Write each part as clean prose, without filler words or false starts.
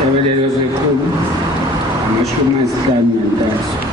Sebelelo zekhulu amashumi ayisihlanu nantathu.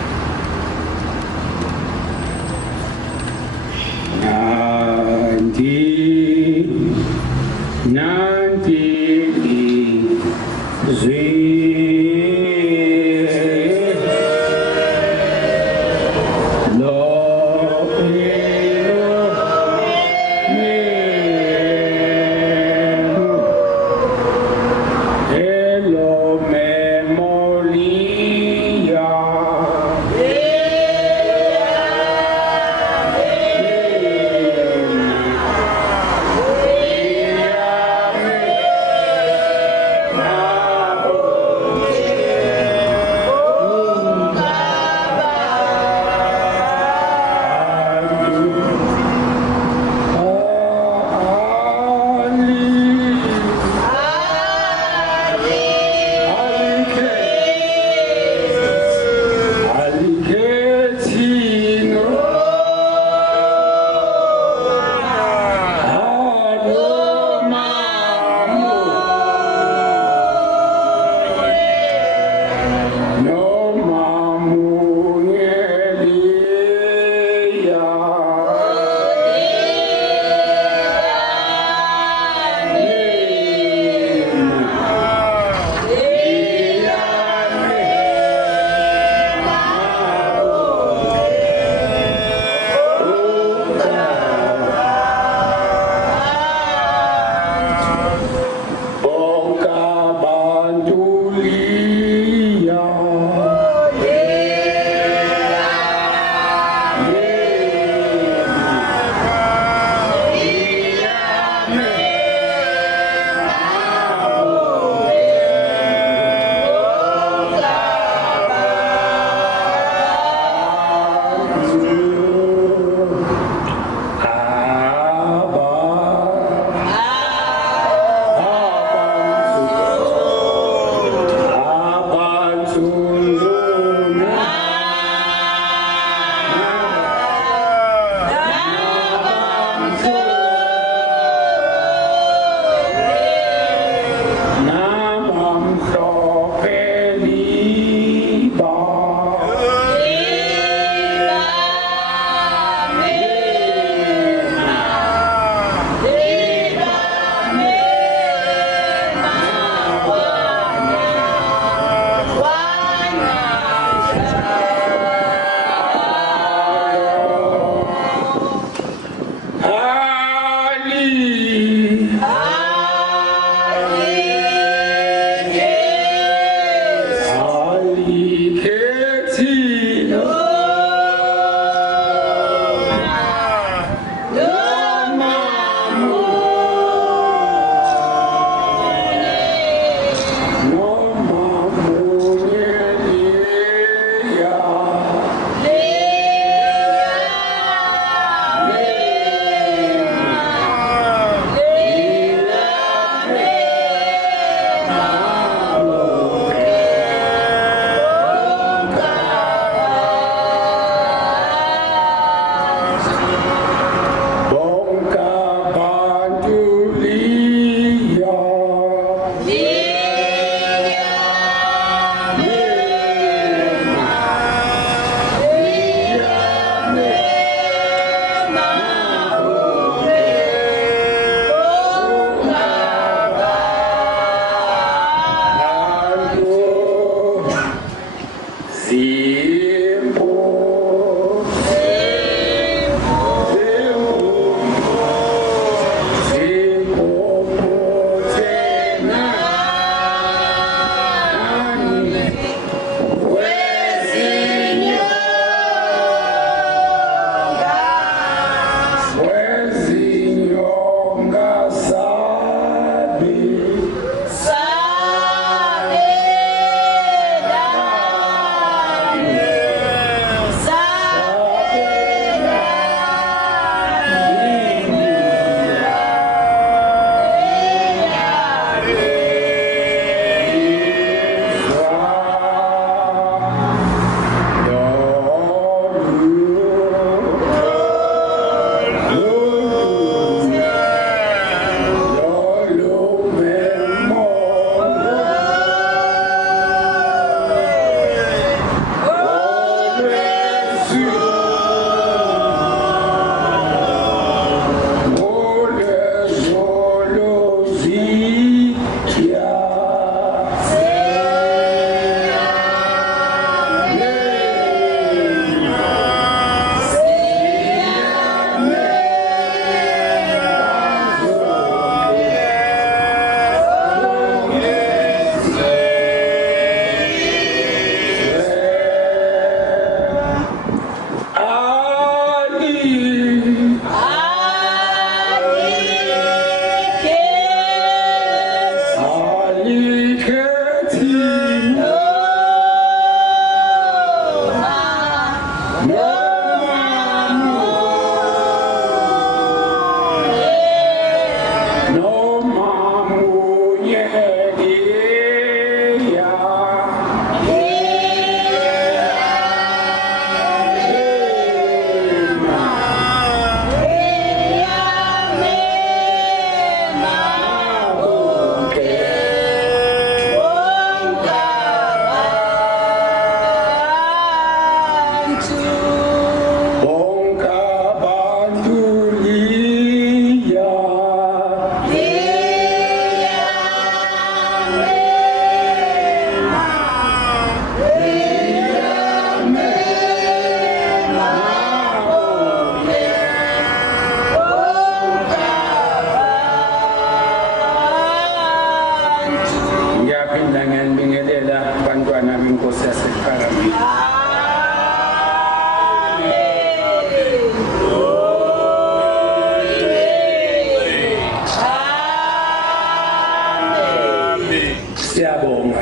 Siyabonga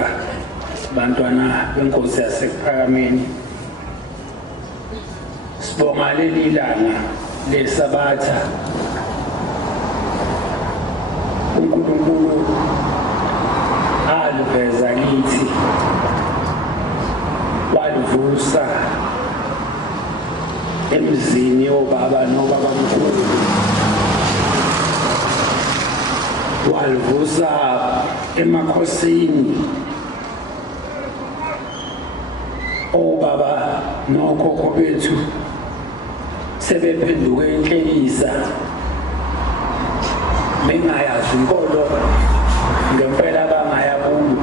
bantwana benkosi yasePhakameni. Sibonga leli ilanga leSabatha. uNkulunkulu aliveza kithi, walivusa emzini yobaba nobabamkhulu, walivusa emakhosini obaba nokhokho bethu sebephenduke inhlekisa, bengayazi inkolo ngempela bangaya kuyo.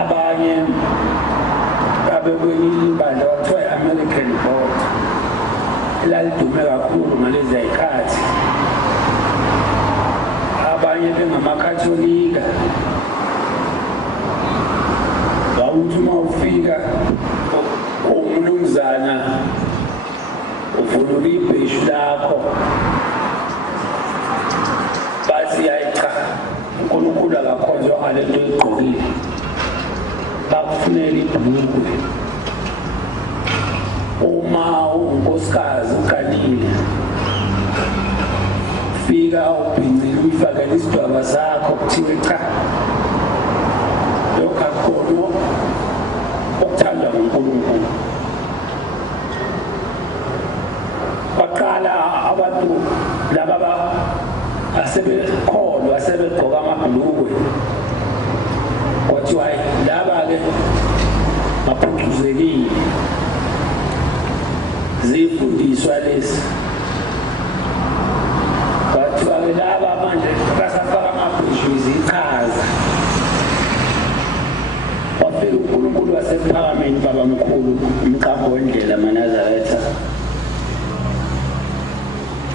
Abanye babebonile ibandla kwathiwa i-American Board elalidume kakhulu ngalezi zikhathi. Abanye bengamakatholika, wawuthi uma ufika umnumzana uvulula ibheshu lakho, bathi hayi cha, uNkulunkulu akakhonzwa ngale nto oyigqokile, bakufunela ibhulukwe. Uma unkosikazi ukanile, fika ubhincile uyifakele isidwaba sakho, kuthiwe cha, lokhu akukhona okuthandwa nguNkulunkulu. Baqala abantu laba asebekholwa, asebegqoka amabhulukwe, kwathiwa laba-ke baphucuzekile, zifundiswa lezi. Kwathiwa-ke laba manje basafaka amabheshu izichaza. Wafika uNkulunkulu wasePhakameni, babamkhulu, umqambo wendlela maNazaretha,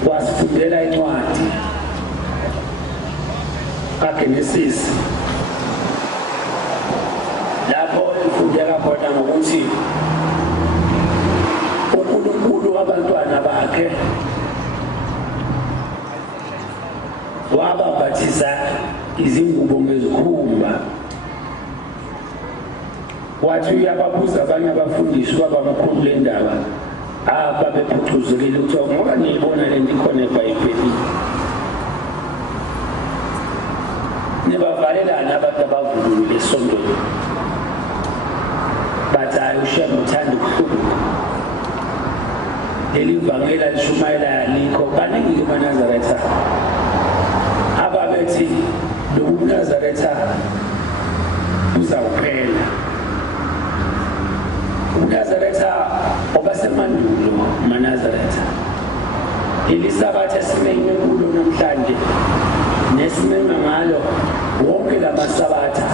wasifundela incwadi kaGenesis, lapho ifundela khona ngokuthi uNkulunkulu abantwana bakhe wababhathiza izingubo ngezikhumba. Wathi uyababuza abanye abafundisi babamkhulu le ndaba babephucuzekile ukuthi ngoba niyibona le nto ikhona eBhayibhelini, nibavalelani abantu abavulule esondweni? Bathi hayi, uShem uthanda ukuhlubuka, leli vangela lishumayela alikho. Baningi-ke maNazaretha ababethi lo uNazaretha uzawuphela. uNazaretha obasemandulo maNazaretha, ilisabatha esimenywe kulo namhlanje nesimenywa ngalo wonke lamasabatha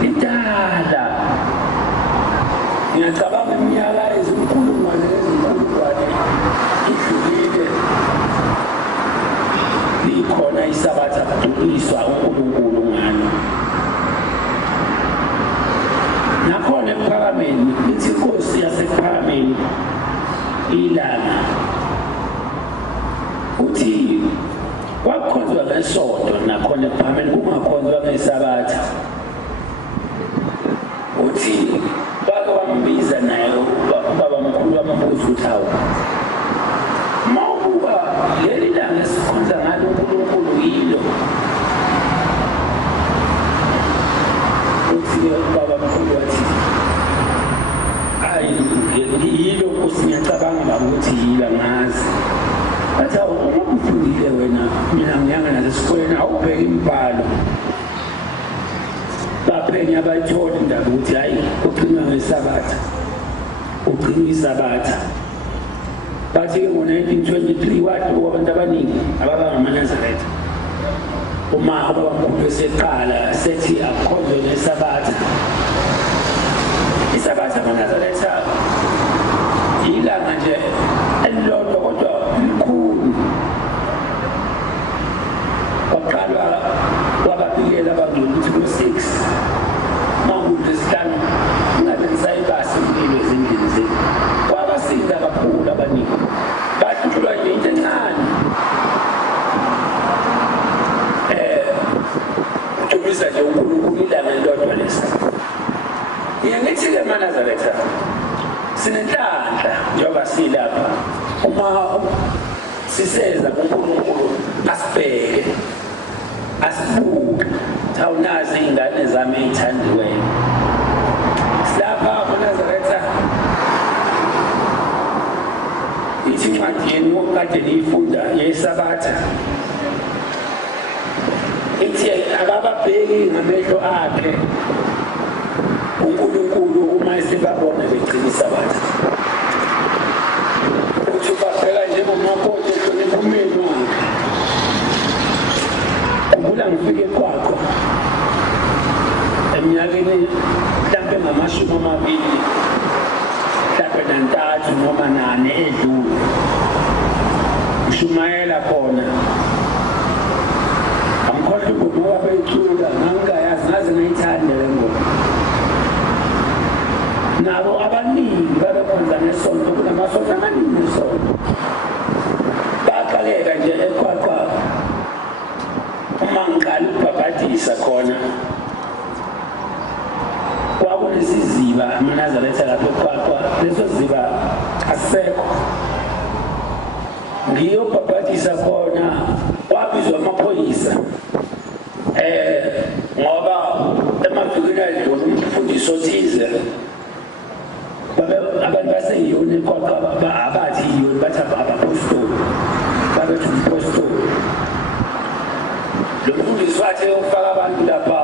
lidala. Ngiyacabanga iminyaka ezinkulungwane nezinkulungwane idlulile likhona isabatha kuduliswa uNkulunkulu ngalo. Nakhona ePhakameni, ithi inkosi yasePhakameni ilanga, uthi wakhonzwa ngesonto nakhona ePhakameni, kungakhonzwa ngesabatha. Uthi bake wambiza naye ubabamkhulu wamabuza ukuthi hawu, mawubuka leli langa esikhonza ngalo uNkulunkulu yilo. Uthi ubabamkhulu wathi hayi, yilo Nkosi, ngiyacabanga ukuthi yilo, angazi. Bathi hawu, uma ufundile wena, mina ngiyanga nasesikoleni, awubheke imibhalo. Baphenya bayithola indaba ukuthi hayi, ugcinwa ngesabatha, ugcinwa isabatha. Bathi-ke ngo-1923 wathi abantu abaningi ababangamaNazaretha, uma ababamkhulu beseqala sethi akukhonzwe ngesabatha. Isabatha maNazaretha ilanga nje elilodwa kodwa likhulu. Kwaqalwa kwababikela abangcwele ukuthi ngo-6 maNgolosihlanu ngabe nisayibasa impilo ezindlini zenu. Kwabasinda kakhulu abaningi, bahlutshulwa nje into encane. emaNazaretha sinenhlanhla njengoba silapha uma siseza kuNkulunkulu asibheke asibuke awunazi ingane zami ezithandiweyo silapha emaNazaretha ithi incwadi yenu kade niyifunda yeSabatha ithi akababheki ngamehlo akhe uNkulunkulu uma esebabona begcina iSabatha uthi baphela njengomakoti ehlonipha umyeni wakhe khumbula ngifike kwakho eminyakeni mhlampe ngamashumi amabili mhlampe nantathu noma nane edlule ushumayela khona angikhohlwa ingoma wabeyicula ngangingayazi ngaze ngayithanda le ngoma nabo abaningi babekhonza ngesonto kunamasonto amaningi nesonto baqaleka nje eQwaqwa uma ngiqala ukubhabhadisa khona kwakunesiziba emaNazaretha lapho eQwaqwa leso ziba asisekho ngiyobhabhadisa khona wabizwa amaphoyisa ngoba emavikini adlule umfundisi othize abantu baseyiyona eQwaqwa abathi yiyona bathi abapostoli babethi umpostoli lo mfundisi wathi ufaka abantu lapha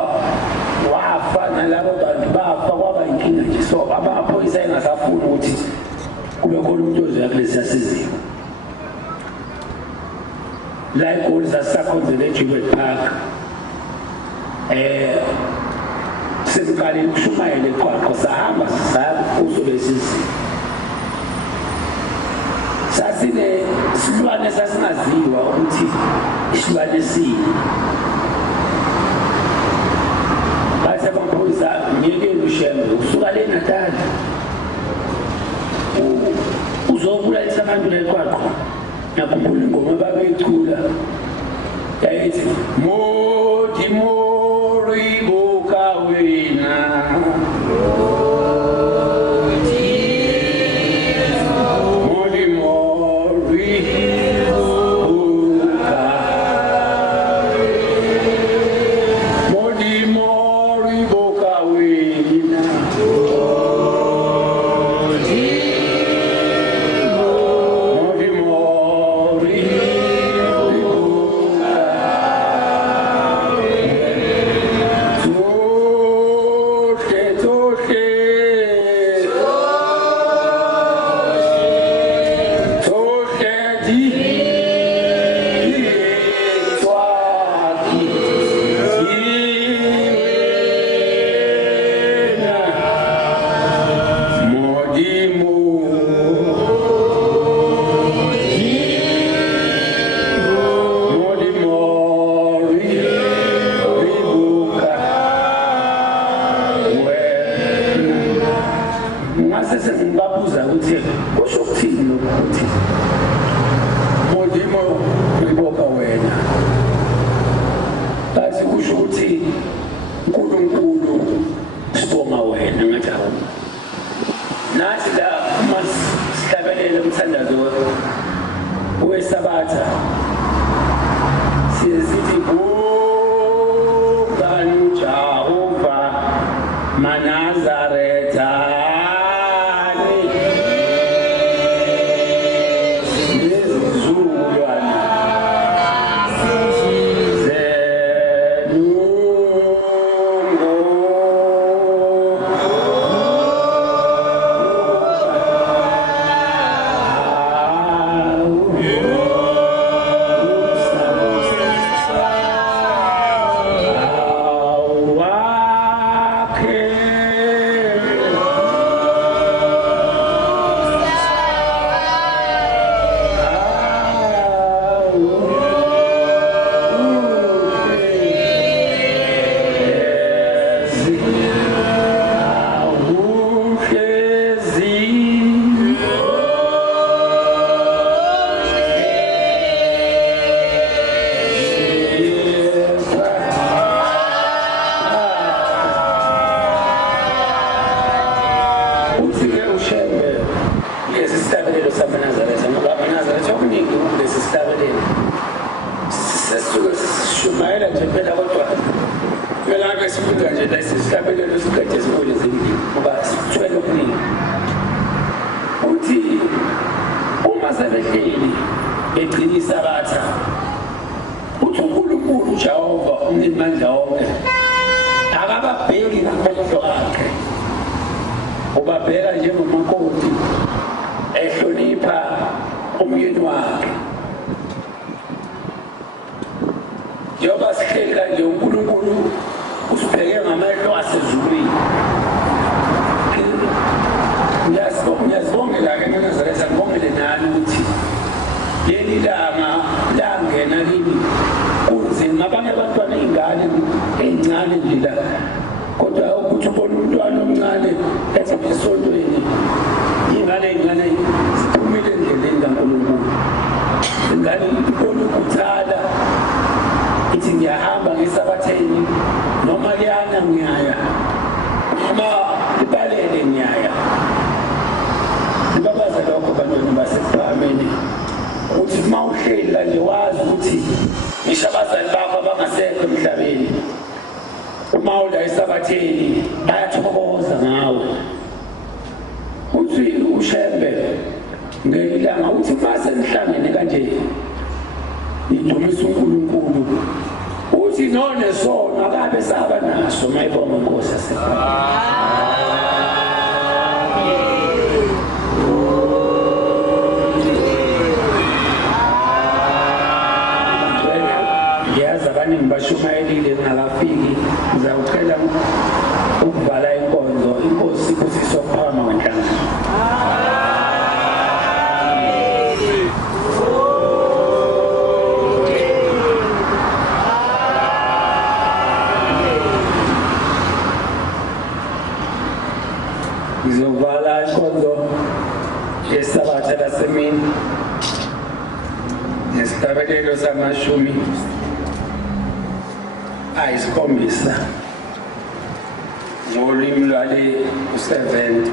wafa nalabo bantu bafa kwaba inkinga nje so amaphoyisa engasafuni ukuthi kube khona umuntu ozoya kulesiya sizimo la eGoli sasakhonzele eJubek Park sesiqalile ukushumayela eQwaqwa sahamba sisaya kuso lesi simo sasine silwane sasingaziwa ukuthi isilwane sini bathi abaphoyisa ngiyekeni ushembe usuka le Natal uzobulalisa abantu la eQwaqwa nakhumbula ingoma babeyicula yayithi modi moribuka wena beqinisa batha uthi uNkulunkulu Jehova uNemandla wonke akababheki ngamehlo akhe, ubabheka njengomakoti ehlonipha umyeni wakhe. Njengoba sihleli kanje uNkulunkulu usibheke ngamehlo asezulwini. Ngiyazibongela-ke Nazaretha, ngibongele nani ukuthi leli langa langena kini kunzima. Abanye abantwana iy'ngane ey'ncane nje la, kodwa ukuthi ubone umntwana omncane ephuma esontweni, iy'ngane ey'ncane ziphumile endleleni kaNkulunkulu. Ingane ibona ukuthala ithi ngiyahamba ngesabatheni, noma liyana ngiyaya, noma libalele ngiyaya. Libabaza lokho bantwana basesiphakameni ukuthi uma uhleli kanje wazi ukuthi ngisho abazali bakho abangasekho emhlabeni, uma uya esabatheni bayathokoza ngawe. Uthi uShembe ngelanga uthi uma senihlangene kanje nidumisa uNkulunkulu, uthi nonesono akabe saba naso. Mayibonga Nkosi yasekhaya. Abaningi bashumayelile ngakafiki, ngizawucela ukuvala inkonzo. Inkosi iBusiso Phama wenhlangano. Ngizovala inkonzo yesabatha lasemini nesitabelelo samashumi ayisikhombisa ngolimi lwale u-7.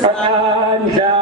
ngesandla